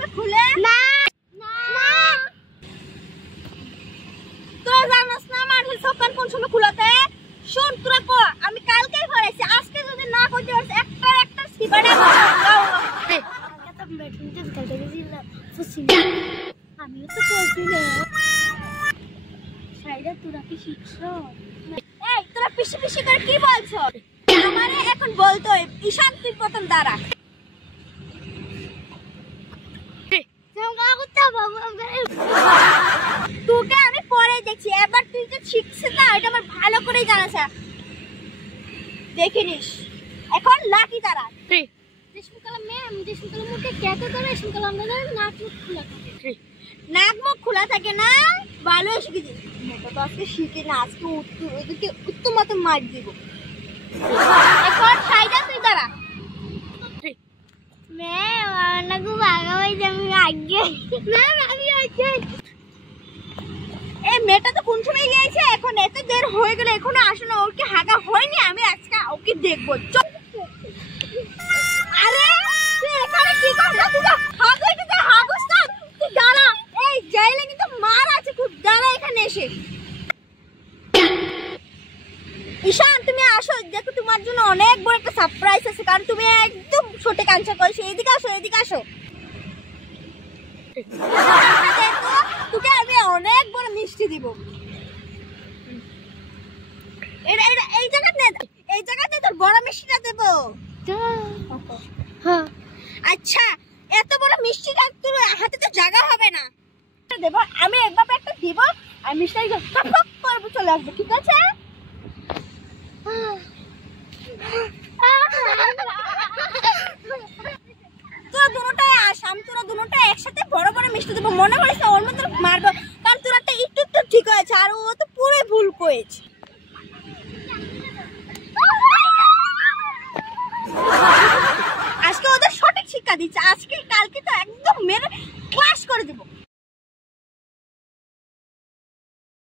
সময় খুলে না তোরা জানাস না মাঠের সকাল কোন সময় খুলাতে শুন তোরা কো আমি কালকেই ভরাইছি আজকে যদি না করতে পারছ একটা সিবাড়া দাও কত বেটুন যে কালকে দিলাম ফুসি আমিও তো বলছি না সাইডা তোরা কি শিখছো এই তোরা পিছি পিছি করে কি বলছো আমারে এখন বলতো ঈশান তুই প্রথম দাঁড়া তোকে আমি পরে দেখছি এবার তুই তো শিখছিস না এটা আমার ভালো করেই জানা আছে দেখে নিস এখন লাকি দাঁড়া রেশমকালা ম্যাম রেশমকালা মুখে কেটে তো রেশমকালা আমাদের নাক মুখ খোলা থাকে নাক মুখ খোলা থাকে না ভালো শিখেছিস এটা তো আজকে শিখে না আজকে ওদেরকে উত্তম মতো মার দিব এখন সাইডা তুই দাঁড়া ম্যাম আমার খুব আগাই আমি আগে ম্যাম আমি আগে এই মেয়েটা তো কোন সময় গিয়েছে এখন এত দেরি হয়ে গেল এখনো আসে না ওকে হাগা হয়নি আমি আজকে ওকে দেখবো আরে তুই এখানে কি করছিস তুই হাগইতে হাগস না তুই দাঁড়া এই যাইলে কিন্তু মার আছে খুব দাঁড়া এখানে এসে ঈশান তুমি আসো দেখো তোমার জন্য অনেক বড় একটা সারপ্রাইজ আছে কারণ তুমি একদম ছোটে কাঞ্চা করেছো এদিকে আসো দেখো তোকে আমি অনেক বড় মিষ্টি দিব এই জায়গাতে তোর বড় মিষ্টিটা দেব হ্যাঁ আচ্ছা এত বড় মিষ্টিটা তোর হাতে তো জায়গা হবে না দেব আমি একবার একটা দিব আর মিষ্টিটা টপক করে চলে আসবে ঠিক আছে তোরা দুটোটাই আস আমি তোরা দুটোটাই একসাথে বড় বড় মিষ্টি দেবো মনে করিস ওর মধ্যে মারবো কারণ তোরা একটু ঠিক হয়েছে আর ও তো পুরোই ভুল করেছে আজকে ওদের সঠিক শিক্ষা দিচ্ছে আজকে কালকে তো একদম মেরে ক্লাস করে দেবো